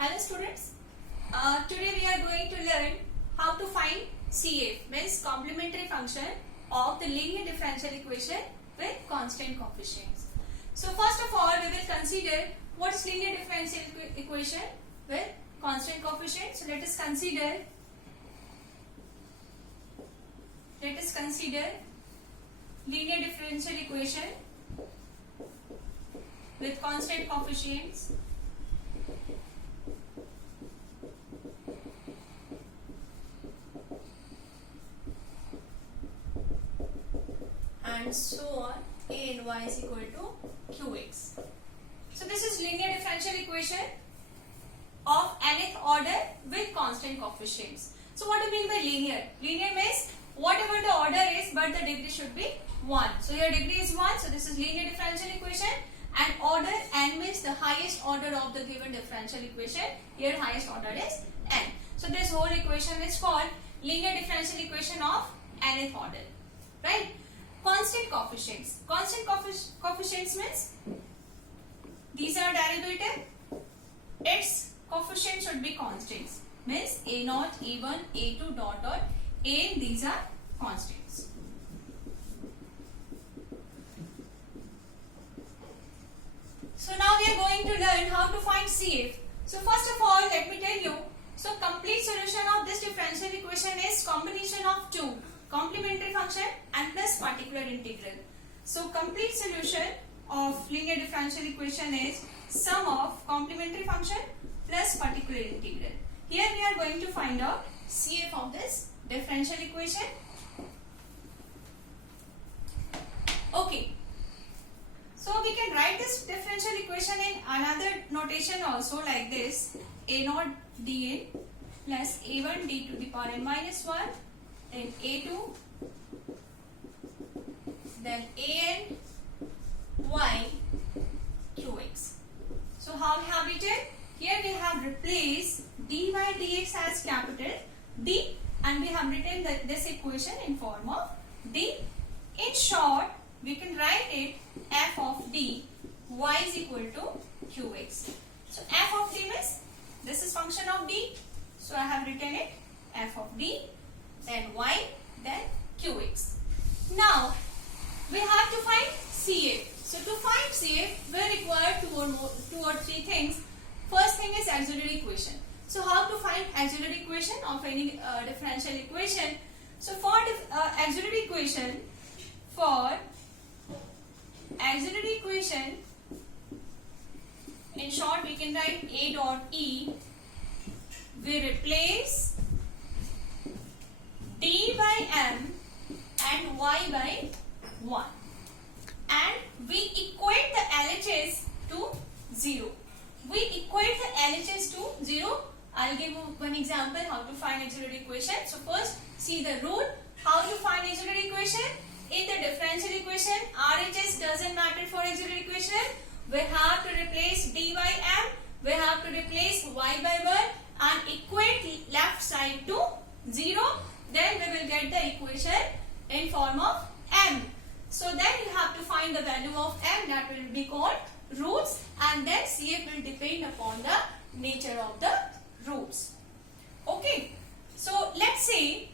Hello students. Today we are going to learn how to find CF, means complementary function of the linear differential equation with constant coefficients. So first of all, we will consider what is linear differential equation with constant coefficients. So let us consider linear differential equation with constant coefficients. And so on, a and y is equal to qx. So this is linear differential equation of nth order with constant coefficients. So what do you mean by linear? Linear means whatever the order is, but the degree should be 1. So your degree is 1, so this is linear differential equation. And order n means the highest order of the given differential equation. Here highest order is n. So this whole equation is called linear differential equation of nth order, right? Constant coefficients. Constant coefficients means these are derivative. Its coefficient should be constants. Means a0, a1, a2 dot dot a. These are constants. So now we are going to learn how to find CF. So first of all, let me tell you. So complete solution of this differential equation is combination of two. Complementary function and plus particular integral. So complete solution of linear differential equation is sum of complementary function plus particular integral. Here we are going to find out CF of this differential equation. Okay. So we can write this differential equation in another notation also, like this: a0 dn plus a1 d to the power n minus 1. Then a2, then an y qx. So how we have written? Here we have replaced dy dx as capital D, and we have written this equation in form of D. In short, we can write it f of d y is equal to qx. So f of d means this is function of d. So I have written it f of d, then y, then qx. Now we have to find CF. So to find CF, we require two or three things. First thing is auxiliary equation. So how to find auxiliary equation of any differential equation? So for auxiliary equation, in short we can write a dot e. We replace d by m and y by 1, and we equate the LHS to 0. We equate the LHS to 0. I'll give you one example how to find auxiliary equation. So first see the rule. How to find auxiliary equation? In the differential equation, RHS doesn't matter for auxiliary equation. We have to replace d by m, we have to replace y by 1 and equate left side to 0. Then we will get the equation in form of m. So then you have to find the value of m, that will be called roots, and then CF will depend upon the nature of the roots. Okay. So let's say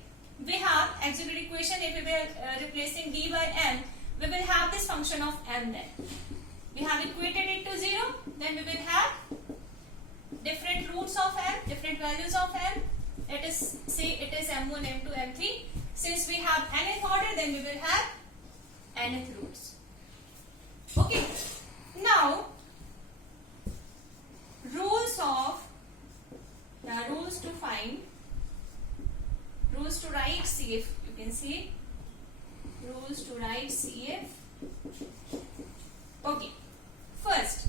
we have auxiliary equation. If we were replacing d by m, we will have this function of m then. We have equated it to 0. Then we will have different roots of m, different values of m. Let us say it is m1, m2, m3. Since we have nth order, then we will have nth roots. Okay. Now, rules to write CF. You can see rules to write CF. Okay. First.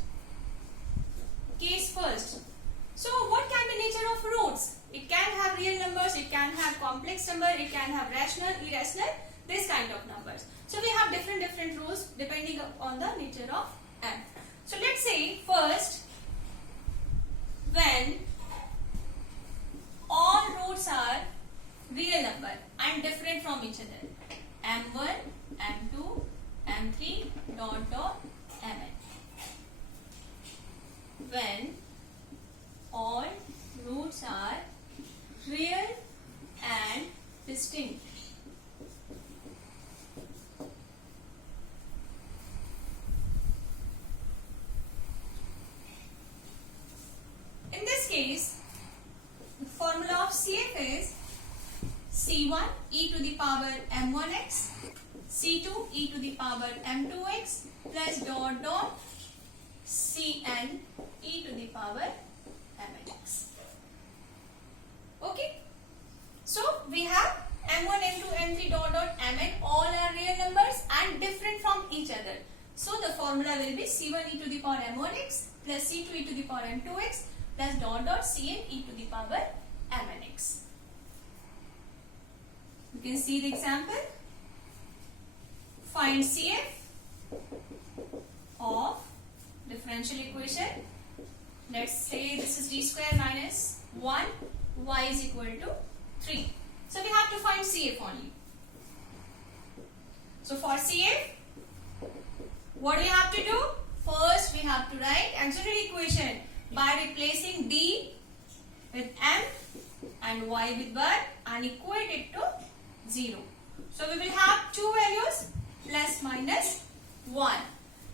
So what can be nature of roots? It can have real numbers, it can have complex number, it can have rational, irrational, this kind of numbers. So we have different rules depending on the nature of m. So let's say first, when all roots are real number and different from each other, m1, m2, m3 dot dot mn. When all is, the formula of CF is C1 e to the power m1x, C2 e to the power m2x plus dot dot Cn e to the power mnx. Okay. So we have m1, m2, m3 dot dot mn, all are real numbers and different from each other. So the formula will be C1 e to the power m1x plus C2 e to the power m2x plus dot dot Cn e to the power mnx. You can see the example. Find CF of differential equation. Let's say this is d square minus 1, y is equal to 3. So we have to find CF only. So for CF, what do you have to do? First we have to write auxiliary equation by replacing d with m and y with 1 and equate it to 0. So we will have two values, plus minus 1.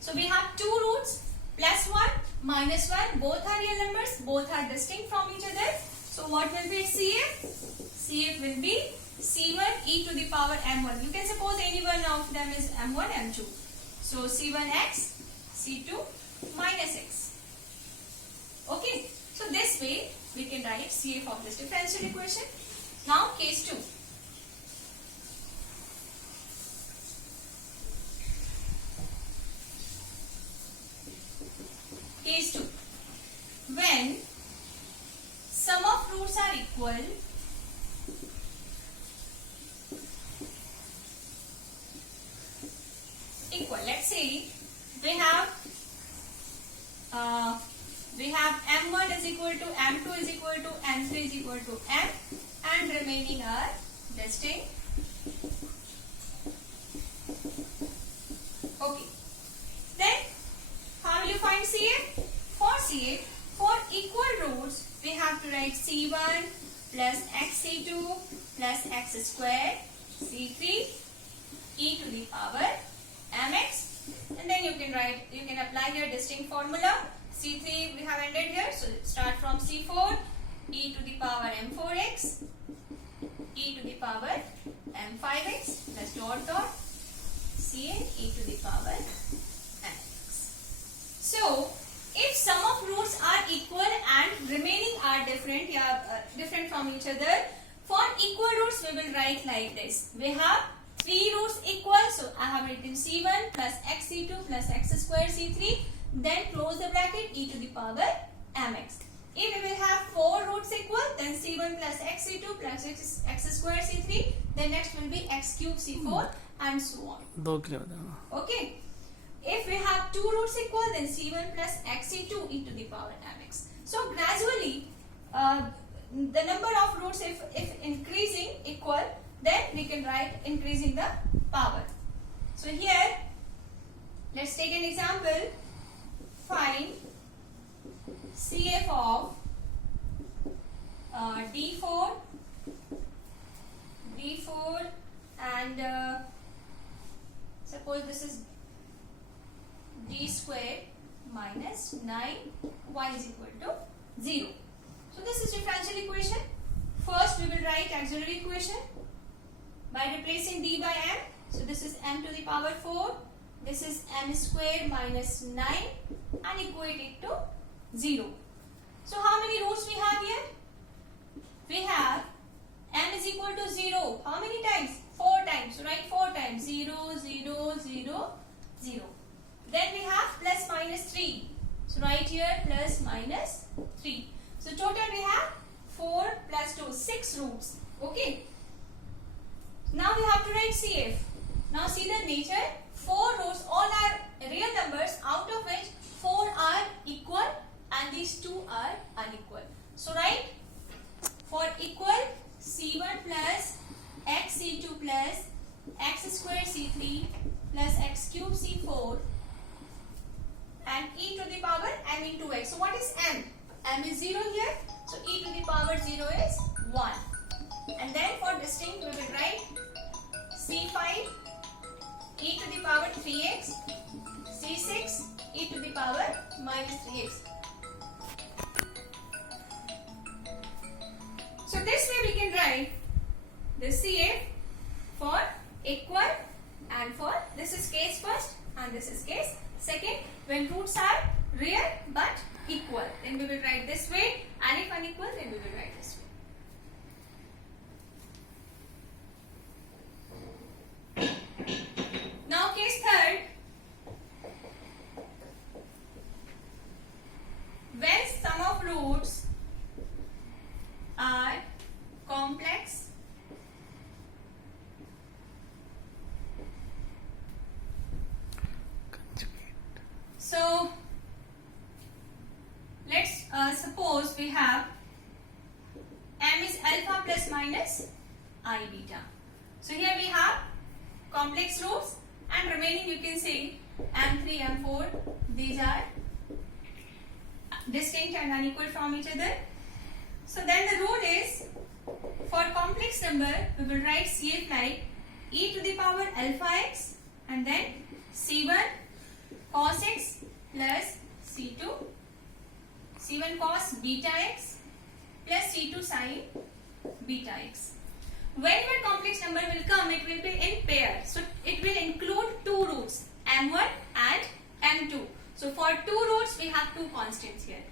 So we have two roots, plus 1 minus 1, both are real numbers, both are distinct from each other. So what will be CF? CF will be C1 e to the power m1. You can suppose any one of them is m1, m2. So C1x, C2 minus x. Okay. So this way we can write CF of this differential equation. Now case 2. Case 2. When sum of roots are equal, let's say we have m1 is equal to m2 is equal to m3 is equal to m and remaining are distinct. Okay. Then how will you find CF? For CF, for equal roots, we have to write C1 plus xc2 plus x square c3 e to the power mx, and then you can apply your distinct formula. C3 we have ended here, so start from C4 e to the power m4x e to the power m5x plus dot dot Cn e to the power mx. So if sum of roots are equal and remaining are different from each other, for equal roots we will write like this. We have 3 roots equal, so I have written C1 plus xc2 plus x square c3, then close the bracket e to the power mx. If we will have 4 roots equal, then C1 plus xc2 plus x square c3, then next will be x cube c4 and so on. Okay. If we have 2 roots equal, then C1 plus xc2 e to the power mx. So gradually the number of roots if increasing equal, then we can write increasing the power. So here let's take an example. Find CF of d4 and suppose this is d square minus 9y is equal to 0. So this is differential equation. First we will write auxiliary equation by replacing d by m. So this is m to the power 4, this is m square minus 9 and equate it to 0. So how many roots we have here? We have m is equal to 0. How many times? 4 times. So write 4 times. 0, 0, 0, 0. Then we have plus minus 3. So write here plus minus 3. So total we have 4 plus 2, 6 roots. Okay. Now we have to write CF. Now see the nature. 4 roots, all are real numbers, out of which 4 are equal and these 2 are unequal. So write for equal C1 plus xc2 plus x square c3 plus x cube c4 and e to the power m into x. So what is m? M is 0 here. So e to the power 0 is 1. And then for distinct we will write c5 e to the power 3x, c6 e to the power minus 3x. write the CF for equal, and for this is case first and this is case second. When roots are real but equal, then we will write this way, and if unequal, then we will write this way. Now case third. When sum of roots are complex so let's suppose we have m is alpha plus minus I beta. So here we have complex roots, and remaining you can say m3, m4, these are distinct and unequal from each other. So then the rule is, for complex number we will write CF like e to the power alpha x and then c1 cos x plus c1 cos beta x plus c2 sin beta x. Whenever complex number will come, it will be in pair. So it will include two roots, m1 and m2. So for two roots we have two constants here.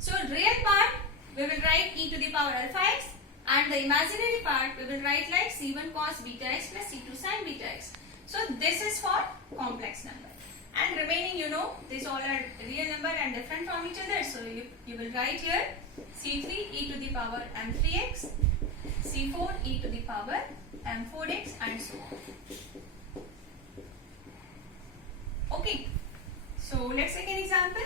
So real part we will write e to the power alpha x, and the imaginary part we will write like c1 cos beta x plus c2 sin beta x. So this is for complex number. And remaining, you know, these all are real number and different from each other. So you will write here c3 e to the power m3x, c4 e to the power m4x, and so on. Okay. So let's take an example.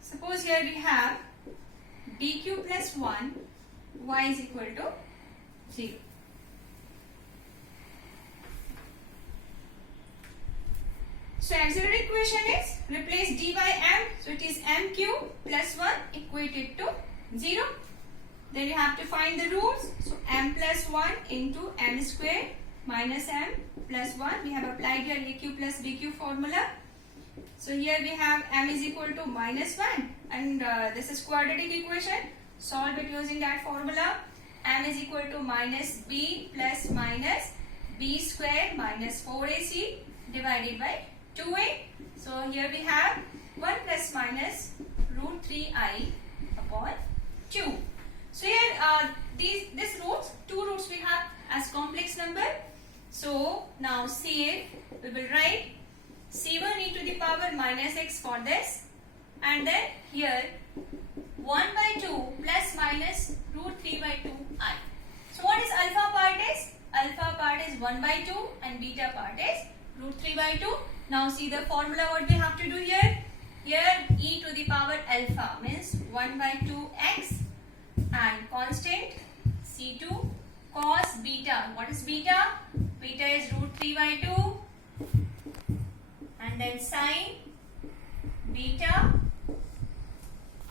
Suppose here we have dq plus 1 y is equal to 0. So auxiliary equation is replace d by m, so it is mq plus 1 equated to 0. Then you have to find the roots. So m plus 1 into m square minus m plus 1. We have applied here aq plus bq formula. So here we have m is equal to minus 1, and this is quadratic equation. Solve it using that formula. M is equal to minus b plus minus b square minus 4ac divided by 2a. So here we have 1 plus minus root 3I upon 2. So here this roots, two roots we have as complex number. So now CF we will write c1 e to the power minus x for this, and then here 1 by 2 plus minus root 3 by 2I. So what is alpha part is? Alpha part is 1 by 2 and beta part is root 3 by 2. Now see the formula what we have to do here. Here e to the power alpha means 1 by 2x and constant c2 cos beta. What is beta? Beta is root 3 by 2 and then sin beta.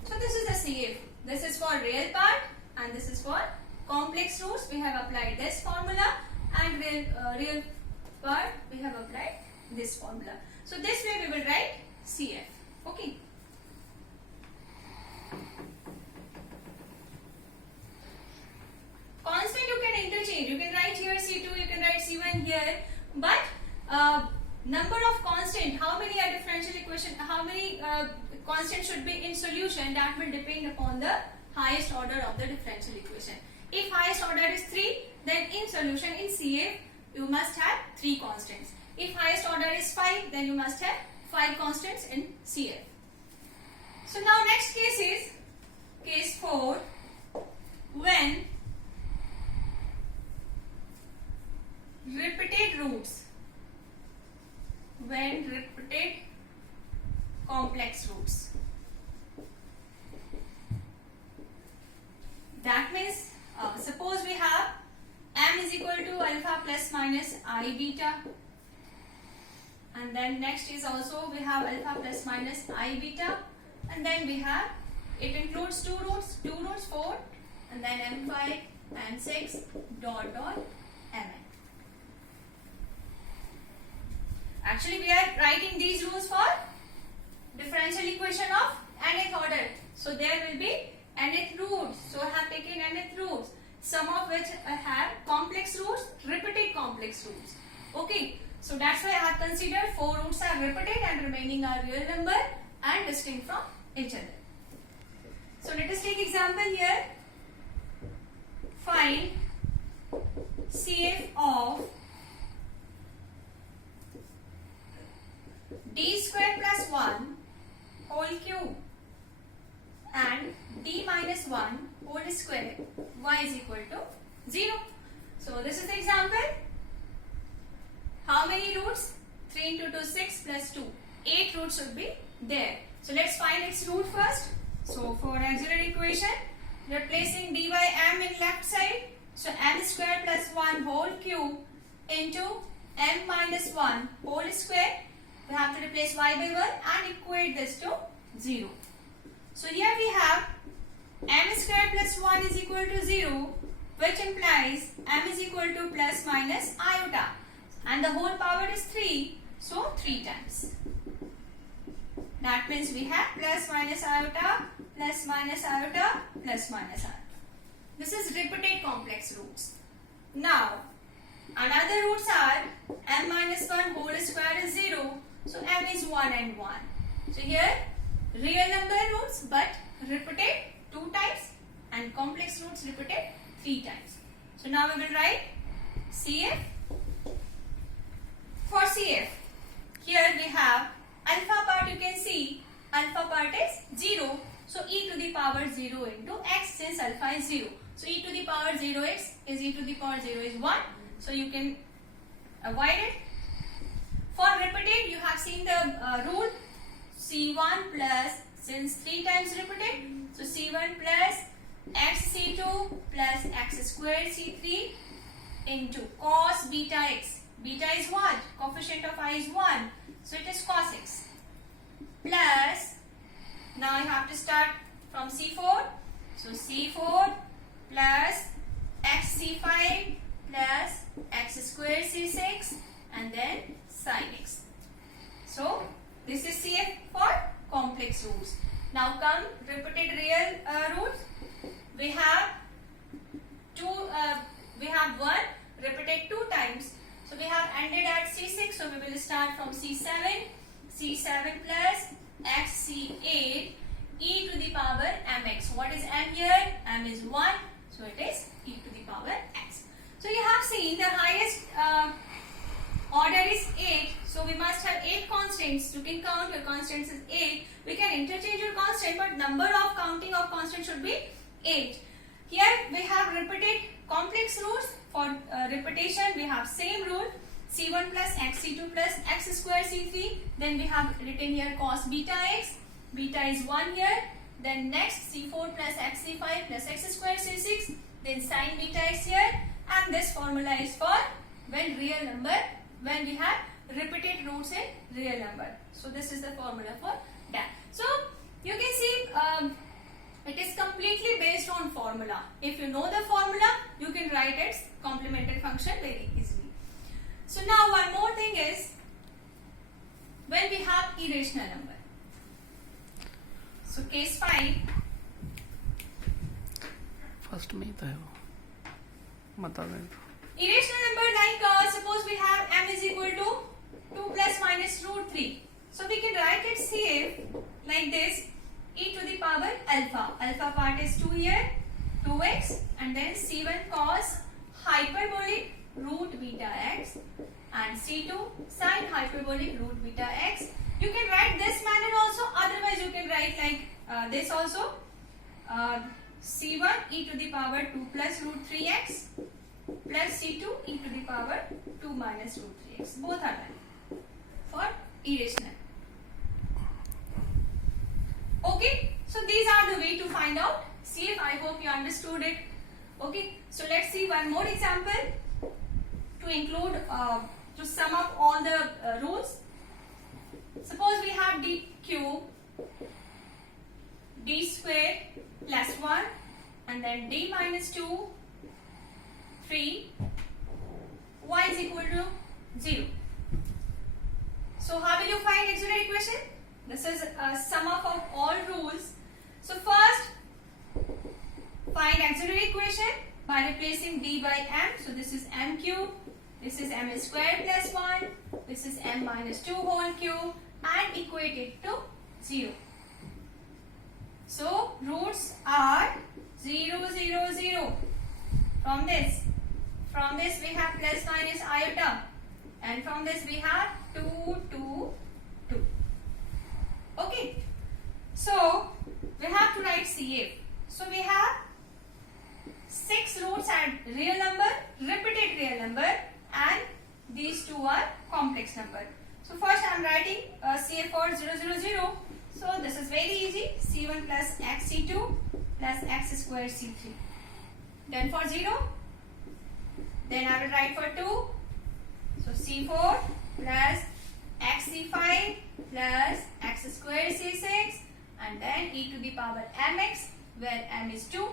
So this is the CF. This is for real part and this is for complex roots. We have applied this formula, and real part we have applied this formula. So this way we will write CF. Okay. Constant you can interchange. You can write here C2, you can write C1 here. But number of constant, how many are differential equation, how many constant should be in solution, that will depend upon the highest order of the differential equation. If highest order is 3, then in solution in CF you must have 3 constants. If highest order is 5, then you must have 5 constants in CF. So now next case is case 4, when repeated roots, when repeated complex roots. That means suppose we have m is equal to alpha plus minus I beta, and then next is also we have alpha plus minus I beta, and then we have, it includes two roots 4, and then m5 and 6 dot mn. Actually we are writing these rules for differential equation of nth order. So there will be nth roots. So I have taken nth roots, some of which have complex roots, repeated complex roots. Okay, so that's why I have considered 4 roots are repeated and remaining are real number and distinct from each other. So let us take example here. Find CF of d square plus 1 whole cube and d minus 1 whole square y is equal to 0. So this is the example. How many roots? 3 into 2, 6 plus 2. 8 roots should be there. So let's find its root first. So for auxiliary equation, we are placing dy m in left side. So m square plus 1 whole cube into m minus 1 whole square. We have to replace y by 1 and equate this to 0. So here we have m square plus 1 is equal to 0, which implies m is equal to plus minus iota. And the whole power is 3, so 3 times. That means we have plus minus iota, plus minus iota, plus minus iota. This is repeated complex roots. Now, another roots are m minus 1 whole square is 0. So m is 1 and 1. So here real number roots but repeated 2 times and complex roots repeated 3 times. So now we will write CF. For CF, here we have alpha part, you can see alpha part is 0. So e to the power 0 into x, since alpha is 0. So e to the power 0 is e to the power 0 is 1. So you can avoid it. For repeated, you have seen the rule C1 plus, since 3 times repeated, so C1 plus x C2 plus x squared C3 into cos beta x. Beta is what? Coefficient of I is 1. So it is cos x. Plus, now you have to start from C4. So C4 plus x C5 plus x squared C6 and then sin x. So this is CF for complex roots. Now come repeated real roots. We have one repeated 2 times. So we have ended at C6. So we will start from C7. C7 plus x C8 e to the power mx. What is m here? M is 1. So it is e to the power x. So you have seen the highest order is 8. So we must have 8 constants. You can count your constants is 8. We can interchange your constant, but number of counting of constant should be 8. Here we have repeated complex roots. For repetition, we have same rule. C1 plus x C2 plus x square C3. Then we have written here cos beta x. Beta is 1 here. Then next C4 plus x C5 plus x square C6. Then sin beta x here. And this formula is for when we have repeated roots in real number. So this is the formula for that. So you can see it is completely based on formula. If you know the formula, you can write its complementary function very easily. So now one more thing is when we have irrational number. So case 5. First में ही था वो बता दें तो Irrational number like suppose we have m is equal to 2 plus minus root 3. So we can write it CF like this, e to the power alpha. Alpha part is 2 here, 2x and then C1 cos hyperbolic root beta x and C2 sin hyperbolic root beta x. You can write this manner also, otherwise you can write like this also. C1 e to the power 2 plus root 3x plus C2 e to the power 2 minus root 3x. Both are done for irrational. Okay, so these are the way to find out CF. I hope you understood it. Okay, so let's see one more example to include, to sum up all the rules. Suppose we have d cube, d square plus 1 and then d minus 2, 3, y is equal to 0. So how will you find auxiliary equation? This is a sum up of all rules. So first find auxiliary equation by replacing d by m. So this is m cube, this is m squared plus 1, this is m minus 2 whole cube, and equate it to 0. So roots are 0, 0, 0. From this we have plus minus iota, and from this we have 2, 2, 2. Okay. So we have to write CF. So we have 6 roots and real number, repeated real number, and these two are complex number. So first I am writing CF for 0, 0, 0. So this is very easy. C1 plus x C2 plus x squared C3. Then for 0, then I will write for 2. So C4 plus x C5 plus x squared C6, and then e to the power mx, where m is 2.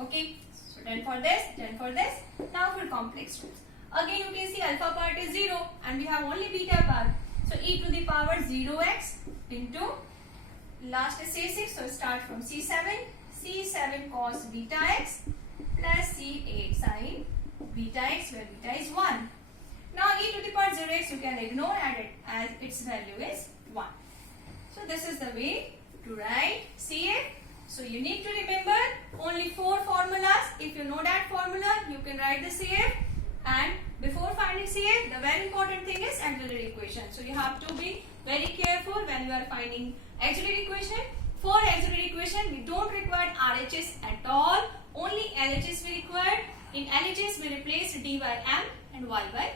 Okay, so then for this, now for complex roots. Again you can see alpha part is 0 and we have only beta part. So e to the power 0x into last is C6, so start from C7 cos beta x plus C8 sin beta x, where beta is 1. Now e to the power 0x you can ignore and it as its value is 1. So this is the way to write CF. So you need to remember only 4 formulas. If you know that formula, you can write the CF. And before finding CF, the very important thing is auxiliary equation. So you have to be very careful when you are finding auxiliary equation. For auxiliary equation, we don't require RHS at all. Only LHS we require. In LHS, we replace d by m and y by